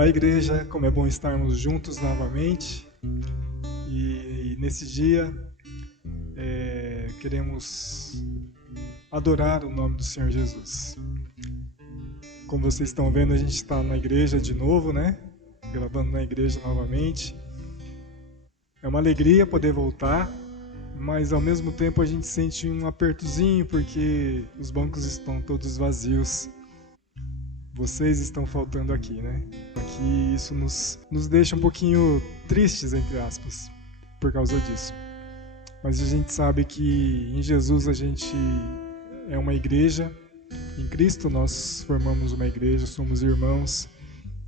Olá, igreja, como é bom estarmos juntos novamente. E nesse dia queremos adorar o nome do Senhor Jesus. Como vocês estão vendo, a gente está na igreja de novo, né? Gravando na igreja novamente. É uma alegria poder voltar, mas ao mesmo tempo a gente sente um apertozinho porque os bancos estão todos vazios. Vocês estão faltando aqui, né? Aqui isso nos deixa um pouquinho tristes, entre aspas, por causa disso. Mas a gente sabe que em Jesus a gente é uma igreja, em Cristo nós formamos uma igreja, somos irmãos,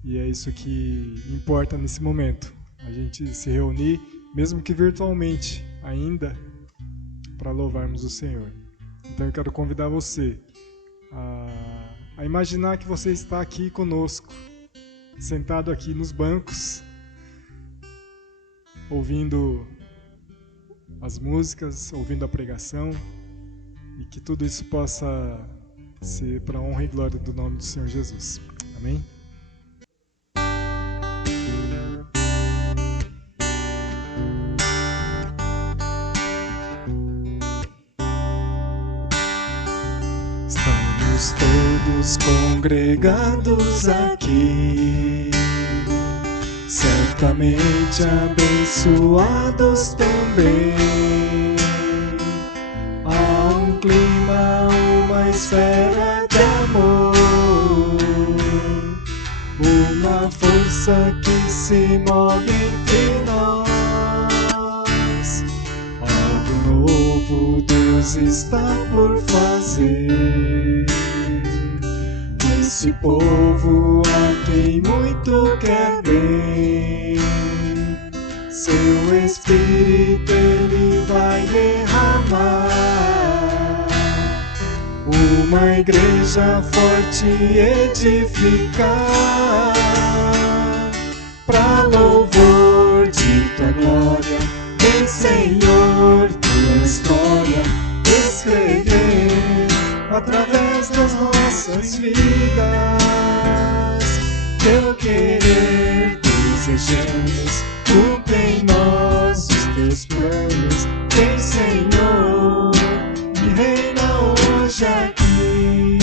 e é isso que importa nesse momento. A gente se reunir, mesmo que virtualmente ainda, para louvarmos o Senhor. Então eu quero convidar você a imaginar que você está aqui conosco, sentado aqui nos bancos, ouvindo as músicas, ouvindo a pregação, e que tudo isso possa ser para a honra e glória do nome do Senhor Jesus. Amém? Todos congregados aqui, certamente abençoados também. Há um clima, uma esfera de amor, uma força que se move entre nós. Algo novo Deus está por fazer. Esse povo a quem muito quer bem, seu Espírito Ele vai derramar. Uma igreja forte edificar, pra louvor de tua glória. Vem, Senhor, tua história escrever através das nossas vidas. Teu querer desejamos, cumpre em nós os teus planos. Vem, Senhor, e reina hoje aqui.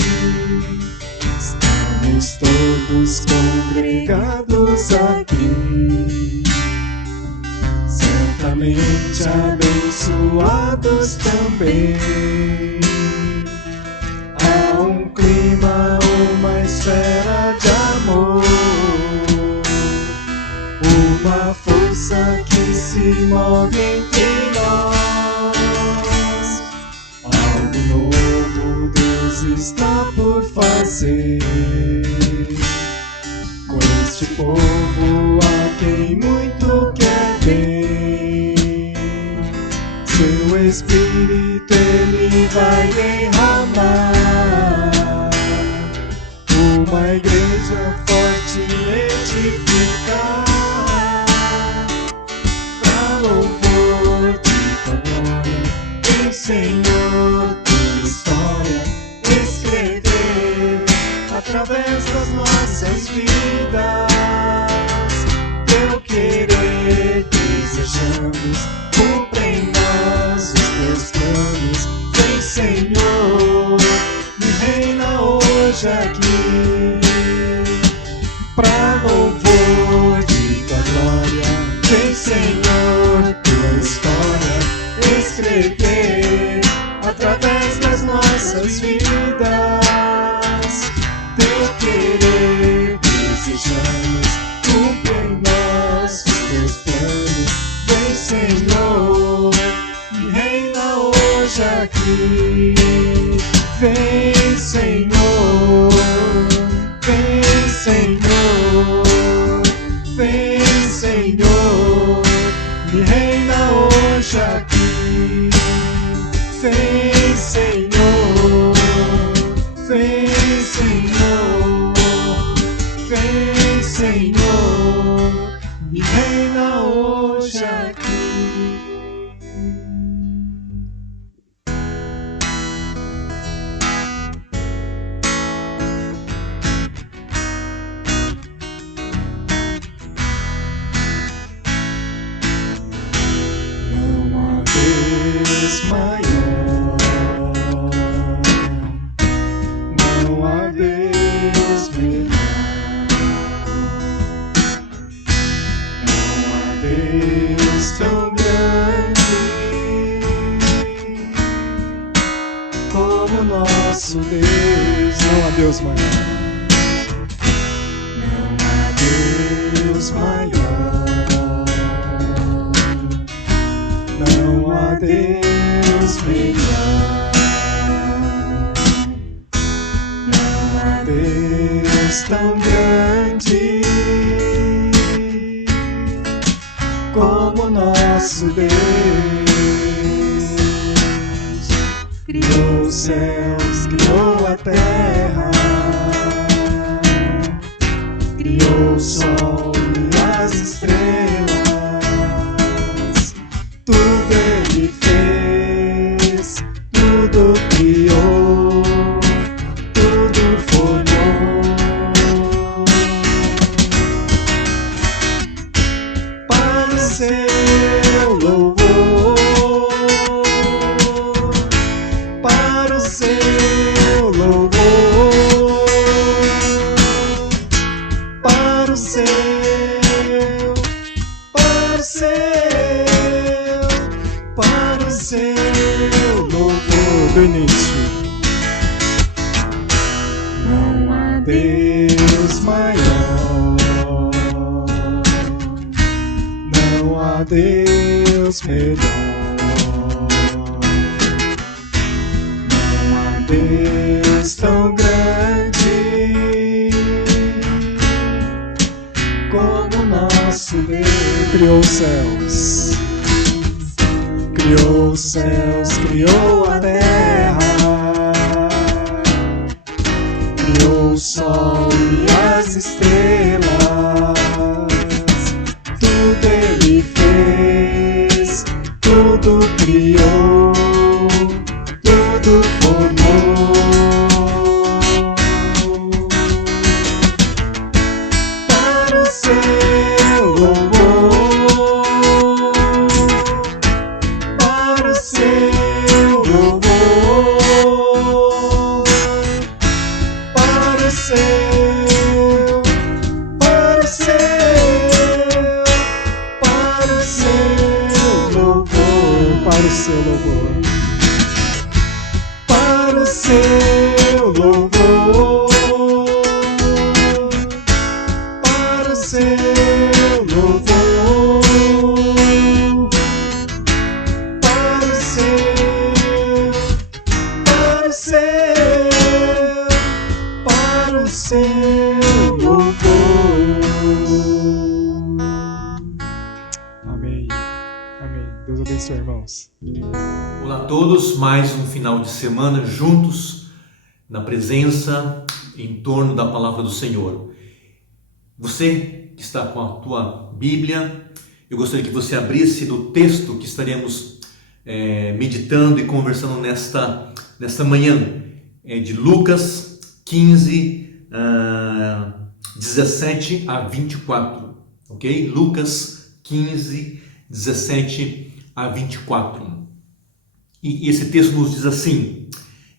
Estamos todos congregados aqui, certamente abençoados também. Há um clima, uma esfera de amor, uma força que se move entre nós. Algo novo Deus está por fazer com este povo a quem muito quer bem. Seu Espírito Ele vai derramar. Uma igreja forte edificar, pra louvor de tua glória. Vem, Senhor, tua história escrever através das nossas vidas. Teu querer desejamos, cumpre em nós os teus planos. Vem, Senhor, e reina hoje aqui, pra louvor de tua glória. Vem, Senhor, tua história escrever através das nossas vidas. Teu querer desejamos, cumpre em nós os teus planos. Vem, Senhor, e reina hoje aqui. Vem, Senhor, vem, Senhor, vem, Senhor, e reina hoje aqui. Vem, Senhor, vem, Senhor, vem, Senhor, e reina hoje aqui. Deus maior, não há Deus melhor, não há Deus tão grande como nosso Deus. Não há Deus maior, não há Deus maior, não há Deus melhor, não há Deus tão grande como nosso Deus. Criou os céus, criou a terra, criou o sol e as estrelas, tudo Ele fez, tudo criou, tudo formou, para o seu louvor, para o seu louvor, para o seu, para o seu, para o seu louvor do início. Não há Deus maior, não há Deus melhor, não há Deus tão grande como nosso Deus. Criou os céus, criou os céus, criou a terra, criou o sol e as estrelas, tudo Ele fez, tudo criou, tudo formou, para o seu louvor, para o seu louvor, para o seu, para o seu, para o seu louvor, para o seu louvor, para o seu louvor, para o seu louvor, para o seu, para o seu, para o seu louvor. Amém. Amém. Deus abençoe, irmãos. Olá a todos, mais um final de semana juntos na presença, em torno da palavra do Senhor. Você que está com a tua Bíblia, eu gostaria que você abrisse do texto que estaremos meditando e conversando nesta manhã, de Lucas 15, 17 a 24, ok? Lucas 15, 17 a 24. E esse texto nos diz assim: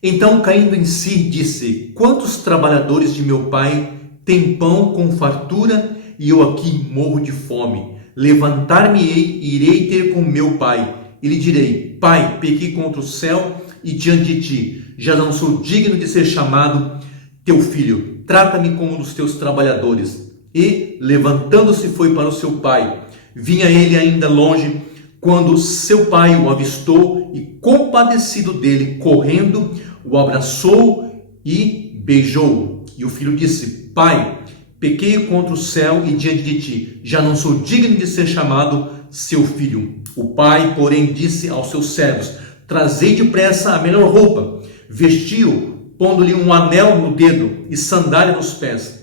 então, caindo em si, disse: quantos trabalhadores de meu pai têm pão com fartura e eu aqui morro de fome? Levantar-me-ei e irei ter com meu pai e lhe direi: pai, pequei contra o céu e diante de ti, já não sou digno de ser chamado teu filho, trata-me como um dos teus trabalhadores. E, levantando-se, foi para o seu pai. Vinha ele ainda longe, quando seu pai o avistou e, compadecido dele, correndo, o abraçou e beijou. E o filho disse: pai, pequei contra o céu e diante de ti, já não sou digno de ser chamado seu filho. O pai, porém, disse aos seus servos: trazei depressa a melhor roupa, vestiu, pondo-lhe um anel no dedo e sandália nos pés.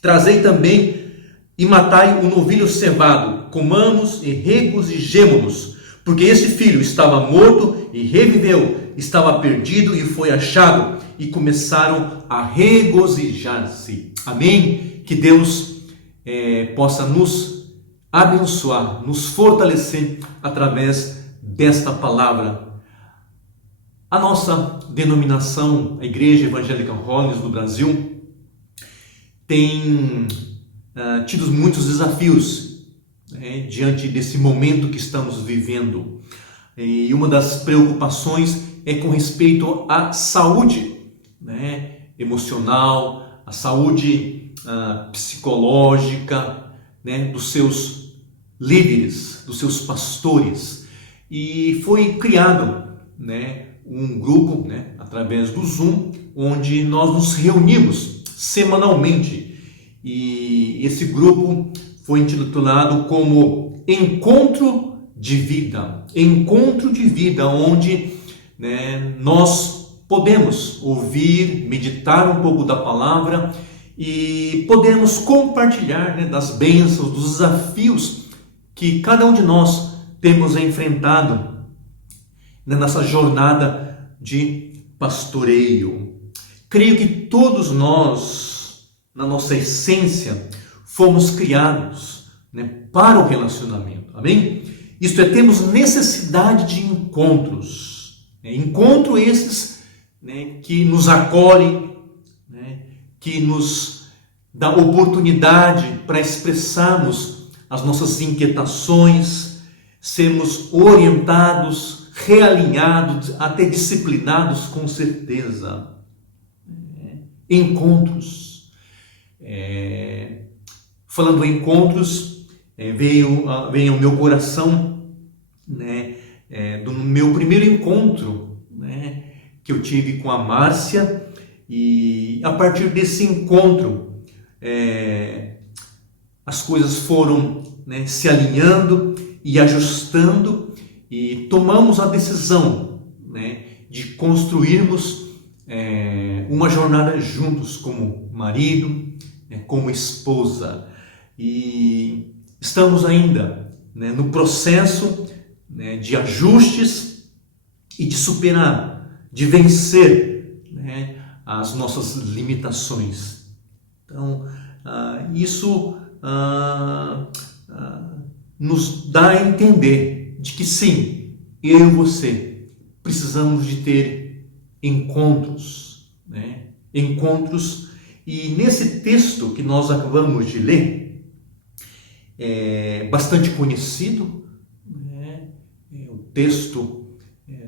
Trazei também e matai um novilho cevado, comamos e regozijemo-nos, porque esse filho estava morto e reviveu, estava perdido e foi achado, e começaram a regozijar-se. Amém? Que Deus possa nos abençoar, nos fortalecer através desta palavra. A nossa denominação, a Igreja Evangélica Holiness do Brasil, tem tido muitos desafios, né, diante desse momento que estamos vivendo. E uma das preocupações é com respeito à saúde, né, emocional, à saúde psicológica, né, dos seus líderes, dos seus pastores. E foi criado, né, um grupo, né, através do Zoom, onde nós nos reunimos semanalmente. E esse grupo foi intitulado como Encontro de Vida. Encontro de Vida, onde, né, nós podemos ouvir, meditar um pouco da palavra e podemos compartilhar, né, das bênçãos, dos desafios que cada um de nós temos enfrentado nessa jornada de pastoreio. Creio que todos nós, na nossa essência, fomos criados, né, para o relacionamento. Amém? Isto é, temos necessidade de encontros. Né? Encontro esses, né, que nos acolhem, né, que nos dá oportunidade para expressarmos as nossas inquietações, sermos orientados, realinhados, até disciplinados, com certeza. Encontros. Falando em encontros, veio ao meu coração, né, do meu primeiro encontro, né, que eu tive com a Márcia, e a partir desse encontro as coisas foram, né, se alinhando e ajustando, e tomamos a decisão, né, de construirmos uma jornada juntos, como marido, né, como esposa. E estamos ainda, né, no processo, né, de ajustes e de superar, de vencer, né, as nossas limitações. Então, isso nos dá a entender de que sim, eu e você precisamos de ter encontros, né? Encontros. E nesse texto que nós acabamos de ler, bastante conhecido, né? O texto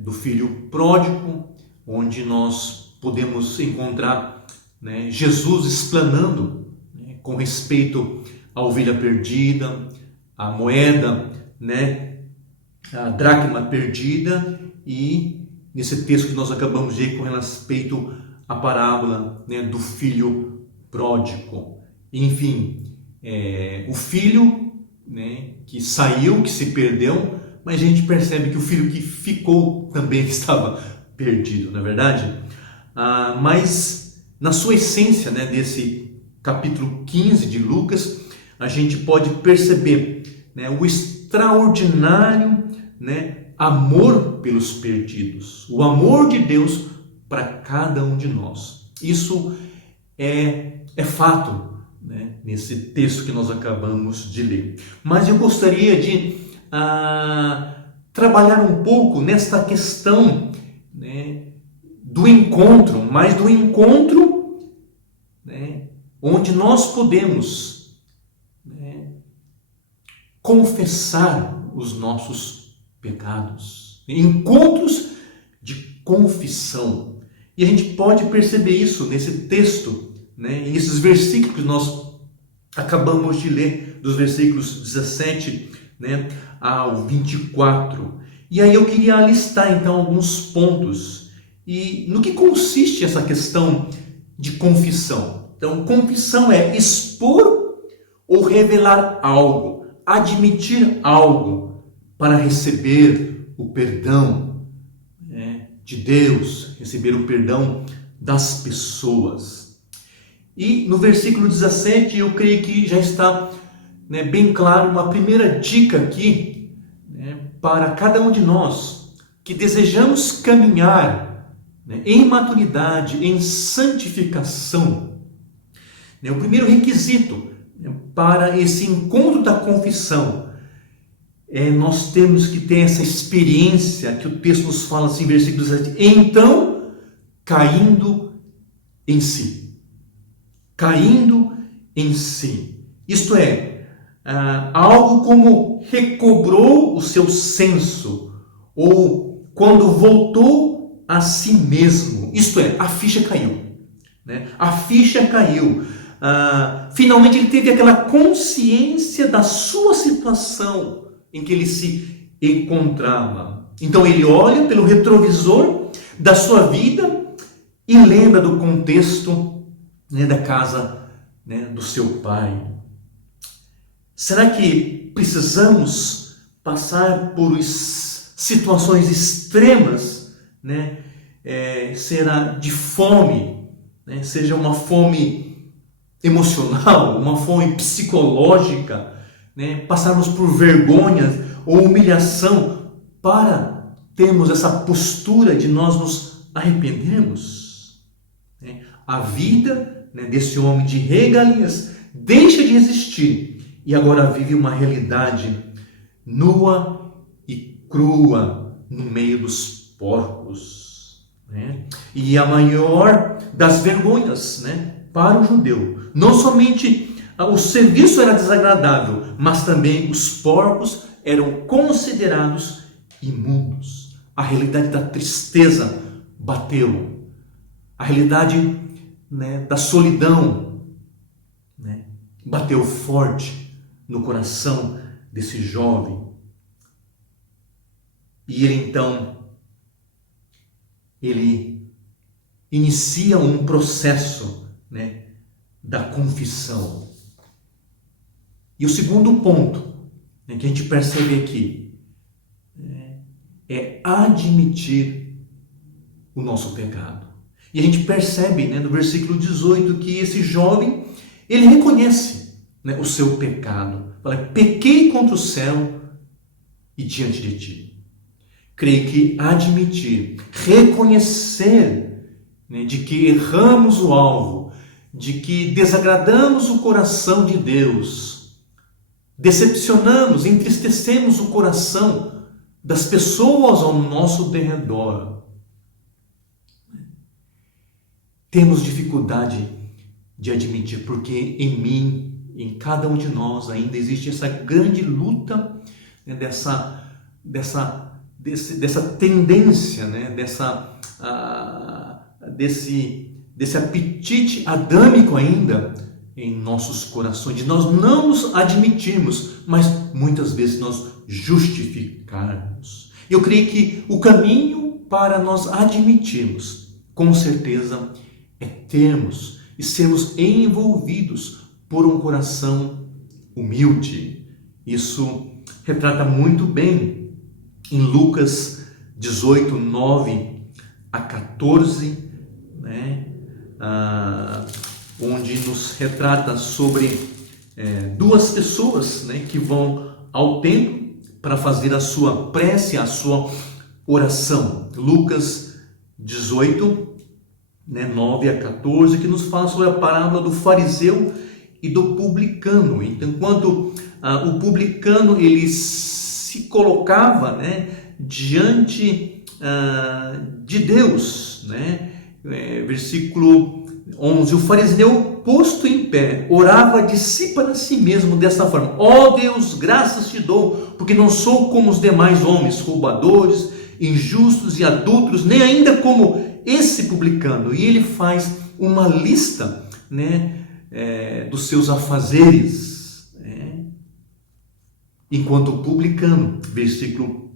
do filho pródigo, onde nós podemos encontrar, né, Jesus explanando, né, com respeito à ovelha perdida, à moeda, né, a dracma perdida, e nesse texto que nós acabamos de ler com respeito à parábola, né, do filho pródigo. Enfim, o filho, né, que saiu, que se perdeu, mas a gente percebe que o filho que ficou também estava perdido, não é verdade? Mas na sua essência, né, desse capítulo 15 de Lucas, a gente pode perceber, né, o extraordinário, né, amor pelos perdidos, o amor de Deus para cada um de nós. Isso é fato, né, nesse texto que nós acabamos de ler. Mas eu gostaria de trabalhar um pouco nesta questão, né, do encontro, mas do encontro, né, onde nós podemos, né, confessar os nossos pecados, encontros de confissão. E a gente pode perceber isso nesse texto, né, nesses versículos que nós acabamos de ler, dos versículos 17, né, ao 24. E aí eu queria listar então alguns pontos. E no que consiste essa questão de confissão? Então, confissão é expor ou revelar algo, admitir algo para receber o perdão, né, de Deus, receber o perdão das pessoas. E no versículo 17, eu creio que já está, né, bem claro uma primeira dica aqui, né, para cada um de nós que desejamos caminhar, né, em maturidade, em santificação. Né, o primeiro requisito, né, para esse encontro da confissão nós temos que ter essa experiência que o texto nos fala assim, versículo 17. Então, caindo em si. Caindo em si. Isto é, algo como recobrou o seu senso, ou quando voltou a si mesmo. Isto é, a ficha caiu. Né? A ficha caiu. Finalmente ele teve aquela consciência da sua situação em que ele se encontrava. Então ele olha pelo retrovisor da sua vida e lembra do contexto, né, da casa, né, do seu pai. Será que precisamos passar por situações extremas, né, será de fome, né, seja uma fome emocional, uma fome psicológica, né, passarmos por vergonha ou humilhação para termos essa postura de nós nos arrependermos? Né? A vida, né, desse homem de regalias deixa de existir e agora vive uma realidade nua e crua no meio dos porcos. Né? E a maior das vergonhas, né, para o judeu, não somente o serviço era desagradável, mas também os porcos eram considerados imundos. A realidade da tristeza bateu. A realidade, né, da solidão, né, bateu forte no coração desse jovem. E ele então, ele inicia um processo, né, da confissão. E o segundo ponto, né, que a gente percebe aqui é admitir o nosso pecado. E a gente percebe, né, no versículo 18 que esse jovem, ele reconhece, né, o seu pecado. Fala: pequei contra o céu e diante de ti. Creio que admitir, reconhecer, né, de que erramos o alvo, de que desagradamos o coração de Deus, decepcionamos, entristecemos o coração das pessoas ao nosso derredor. Temos dificuldade de admitir, porque em mim, em cada um de nós, ainda existe essa grande luta, né, dessa tendência, né, desse apetite adâmico ainda em nossos corações, de nós não nos admitirmos, mas muitas vezes nós justificarmos. Eu creio que o caminho para nós admitirmos, com certeza, é termos e sermos envolvidos por um coração humilde. Isso retrata muito bem em Lucas 18, 9 a 14, né? Onde nos retrata sobre duas pessoas, né, que vão ao templo para fazer a sua prece, a sua oração. Lucas 18, né, 9 a 14, que nos fala sobre a parábola do fariseu e do publicano. Então, enquanto o publicano ele se colocava, né, diante de Deus, né, versículo 11, o fariseu, posto em pé, orava de si para si mesmo desta forma: ó Deus, graças te dou, porque não sou como os demais homens, roubadores, injustos e adúlteros, nem ainda como esse publicano. E ele faz uma lista, né, dos seus afazeres, né? Enquanto o publicano, versículo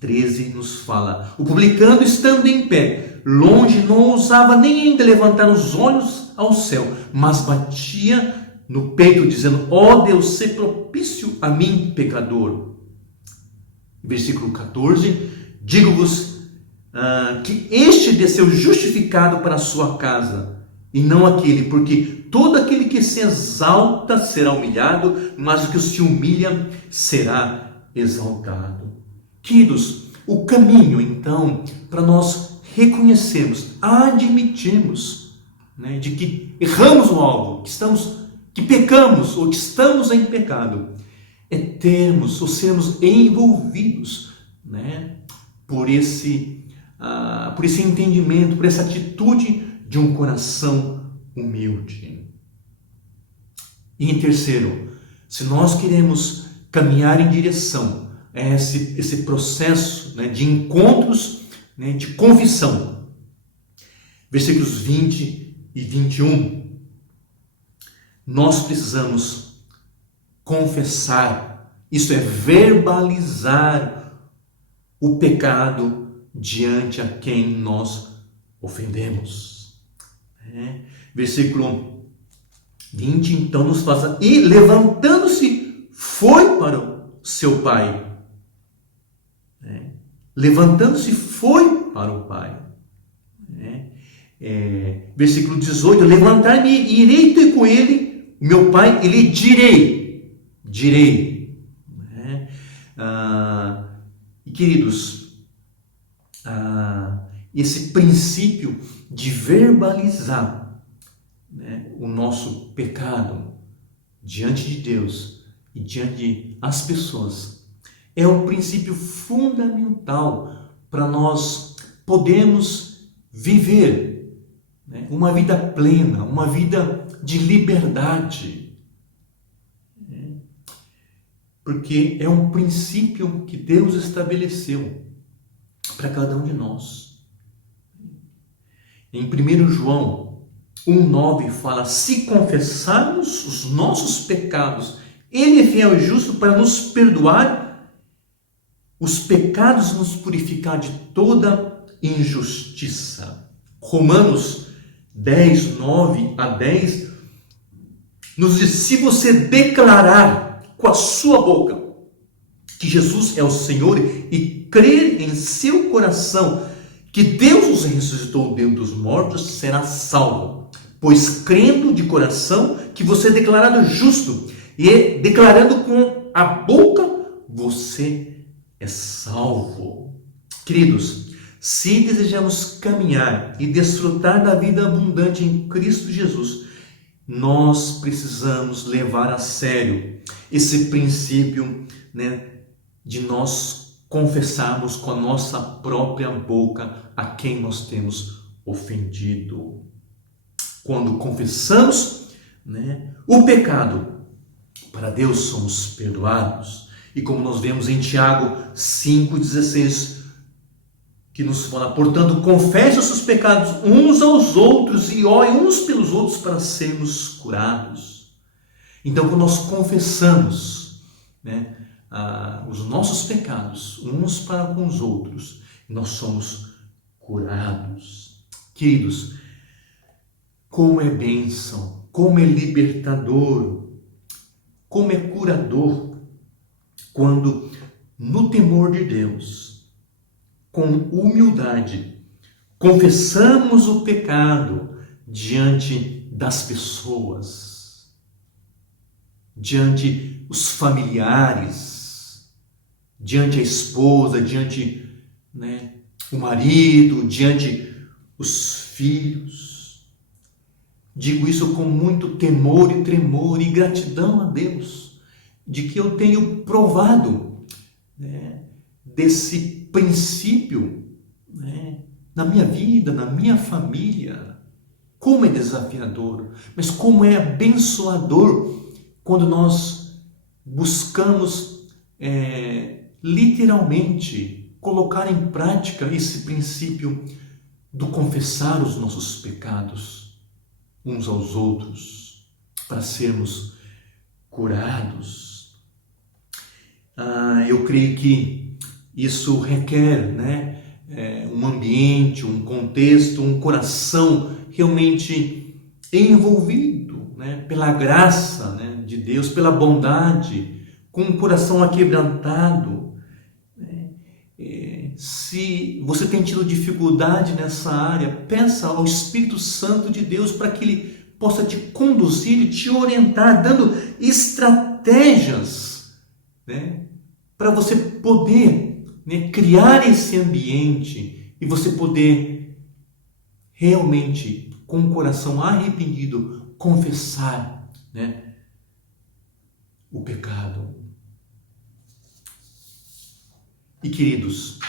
13, nos fala: o publicano, estando em pé, longe, não ousava nem ainda levantar os olhos ao céu, mas batia no peito, dizendo: ó Deus, sê propício a mim, pecador. Versículo 14: digo-vos que este desceu justificado para a sua casa, e não aquele, porque todo aquele que se exalta será humilhado, mas o que se humilha será exaltado. Queridos, o caminho então para nós reconhecermos, admitirmos, né, de que erramos o alvo, que pecamos ou que estamos em pecado, termos ou sermos envolvidos, né, por esse entendimento, por essa atitude de um coração humilde. E em terceiro, se nós queremos caminhar em direção a esse processo, né, de encontros, né, de confissão, versículos 20 e 21, nós precisamos confessar, isto é, verbalizar o pecado diante a quem nós ofendemos. Versículo 20, então nos faz, e levantando-se, foi para o seu pai. Levantando-se, foi para o pai. Versículo 18, levantar-me e irei ter com ele, meu pai, ele direi. E queridos, esse princípio de verbalizar, né, o nosso pecado diante de Deus e diante das pessoas é um princípio fundamental para nós podermos viver, né, uma vida plena, uma vida de liberdade. Porque é um princípio que Deus estabeleceu para cada um de nós. Em 1 João 1,9 fala: se confessarmos os nossos pecados, Ele é fiel e justo para nos perdoar os pecados e nos purificar de toda injustiça. Romanos 10, 9 a 10 nos diz: se você declarar com a sua boca que Jesus é o Senhor e crer em seu coração que Deus os ressuscitou dentre os mortos, será salvo. Pois crendo de coração que você é declarado justo e declarando com a boca você é salvo. Queridos, se desejamos caminhar e desfrutar da vida abundante em Cristo Jesus, nós precisamos levar a sério esse princípio, né, de nós confessarmos com a nossa própria boca a quem nós temos ofendido. Quando confessamos, né, o pecado, para Deus somos perdoados. E como nós vemos em Tiago 5,16, que nos fala: portanto, confesse os seus pecados uns aos outros e orem uns pelos outros para sermos curados. Então, quando nós confessamos, né, os nossos pecados uns para com os outros, nós somos curados. Queridos, como é bênção, como é libertador, como é curador, quando no temor de Deus, com humildade, confessamos o pecado diante das pessoas, diante os familiares, diante a esposa, diante, né, o marido, diante os filhos. Digo isso com muito temor e tremor e gratidão a Deus, de que eu tenho provado, né, desse princípio, né, na minha vida, na minha família. Como é desafiador, mas como é abençoador quando nós buscamos literalmente colocar em prática esse princípio do confessar os nossos pecados uns aos outros para sermos curados. Eu creio que isso requer, né, um ambiente, um contexto, um coração realmente envolvido, né, pela graça, né, de Deus, pela bondade, com um coração aquebrantado. Se você tem tido dificuldade nessa área, peça ao Espírito Santo de Deus para que Ele possa te conduzir e te orientar, dando estratégias, né, para você poder, né, criar esse ambiente e você poder realmente, com o coração arrependido, confessar, né, o pecado. E queridos,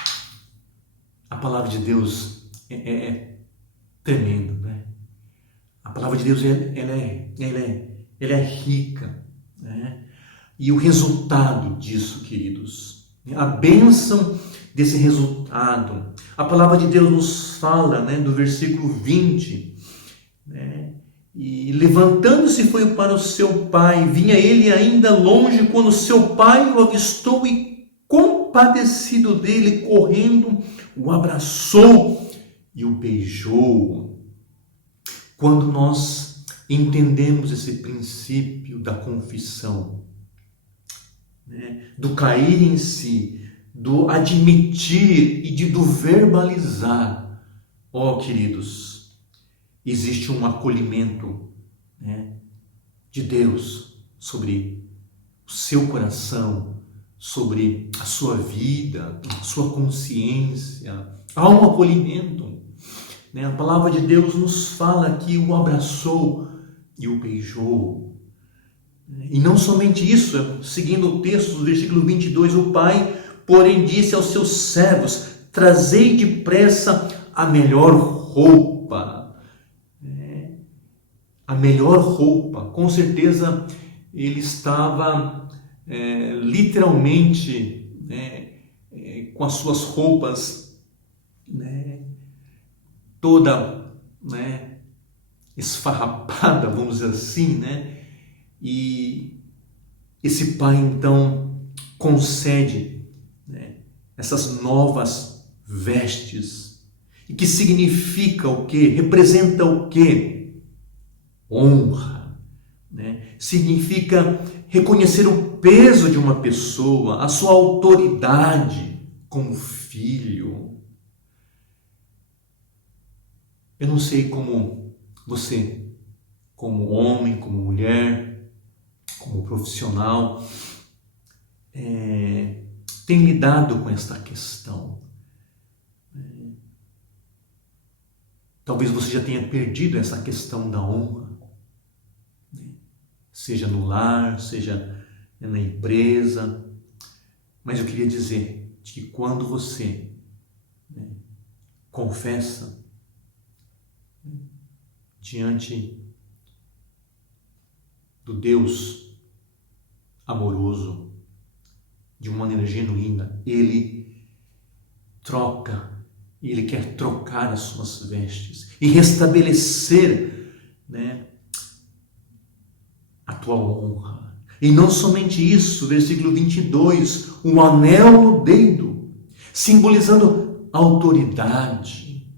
a palavra de Deus é tremendo, né? A palavra de Deus ela é rica, né? E o resultado disso, queridos, a bênção desse resultado, a palavra de Deus nos fala, né, do versículo 20, né? E levantando-se foi para o seu pai, vinha ele ainda longe quando seu pai o avistou e, compadecido dele, correndo, o abraçou e o beijou. Quando nós entendemos esse princípio da confissão, né, do cair em si, do admitir e do verbalizar, queridos, existe um acolhimento, né, de Deus sobre o seu coração, sobre a sua vida, a sua consciência. Há um acolhimento, né? A palavra de Deus nos fala que o abraçou e o beijou. E não somente isso, seguindo o texto do versículo 22, o pai, porém, disse aos seus servos: trazei depressa a melhor roupa. A melhor roupa, com certeza ele estava literalmente, né, com as suas roupas, né, toda, né, esfarrapada, vamos dizer assim, né? E esse pai então concede, né, essas novas vestes, e que significa o quê? Representa o quê? Honra, né? Significa reconhecer o peso de uma pessoa, a sua autoridade como filho. Eu não sei como você, como homem, como mulher, como profissional, tem lidado com esta questão. Talvez você já tenha perdido essa questão da honra, seja no lar, seja na empresa. Mas eu queria dizer que quando você, né, confessa diante do Deus amoroso, de uma maneira genuína, Ele troca, Ele quer trocar as suas vestes e restabelecer, né, a tua honra. E não somente isso, versículo 22, um anel no dedo, simbolizando autoridade,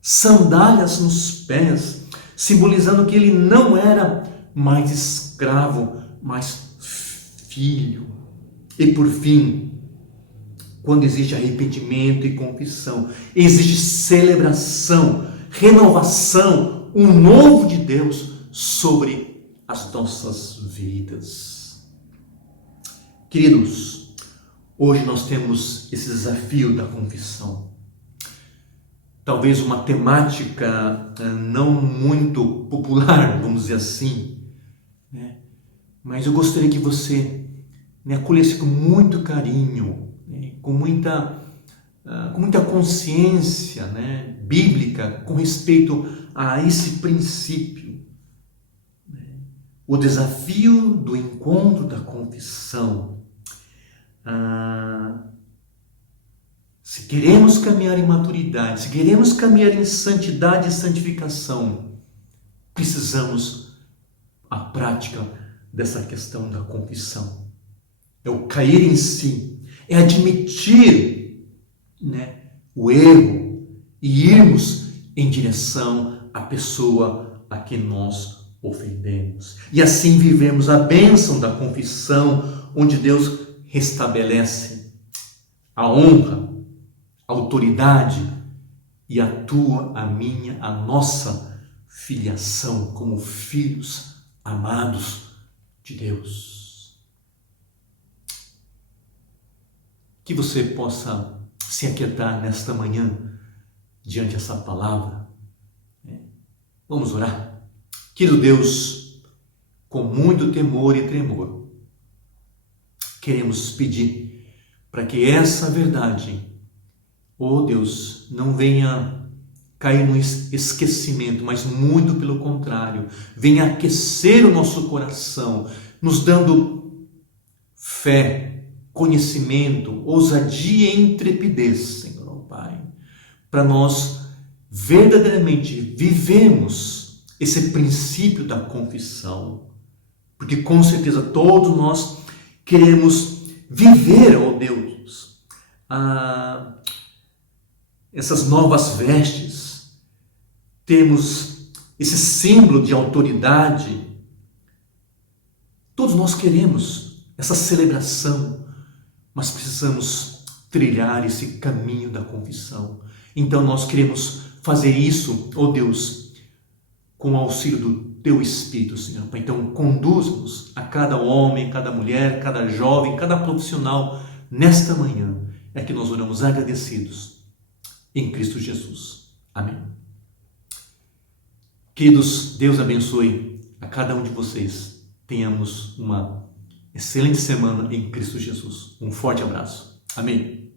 sandálias nos pés, simbolizando que ele não era mais escravo, mas filho. E por fim, quando existe arrependimento e confissão, existe celebração, renovação, um novo de Deus sobre as nossas vidas. Queridos, hoje nós temos esse desafio da confissão. Talvez uma temática não muito popular, vamos dizer assim, né? Mas eu gostaria que você, né, acolhesse com muito carinho, né, com muita consciência, né, bíblica com respeito a esse princípio, né? O desafio do encontro da confissão. Se queremos caminhar em maturidade, se queremos caminhar em santidade e santificação, precisamos a prática dessa questão da confissão. É o cair em si, é admitir, né, o erro e irmos em direção à pessoa a quem nós ofendemos. E assim vivemos a bênção da confissão, onde Deus restabelece a honra, a autoridade e a tua, a minha, a nossa filiação como filhos amados de Deus. Que você possa se aquietar nesta manhã diante dessa palavra. Vamos orar. Querido Deus, com muito temor e tremor, queremos pedir para que essa verdade, oh Deus, não venha cair no esquecimento, mas muito pelo contrário, venha aquecer o nosso coração, nos dando fé, conhecimento, ousadia e intrepidez, Senhor, ó Pai, para nós verdadeiramente vivemos esse princípio da confissão, porque com certeza todos nós queremos viver, ó Deus, essas novas vestes, temos esse símbolo de autoridade. Todos nós queremos essa celebração, mas precisamos trilhar esse caminho da confissão. Então nós queremos fazer isso, ó Deus, com o auxílio do Teu Espírito, Senhor. Então conduz-nos a cada homem, cada mulher, cada jovem, cada profissional nesta manhã. É que nós oramos agradecidos em Cristo Jesus. Amém. Queridos, Deus abençoe a cada um de vocês. Tenhamos uma excelente semana em Cristo Jesus. Um forte abraço. Amém.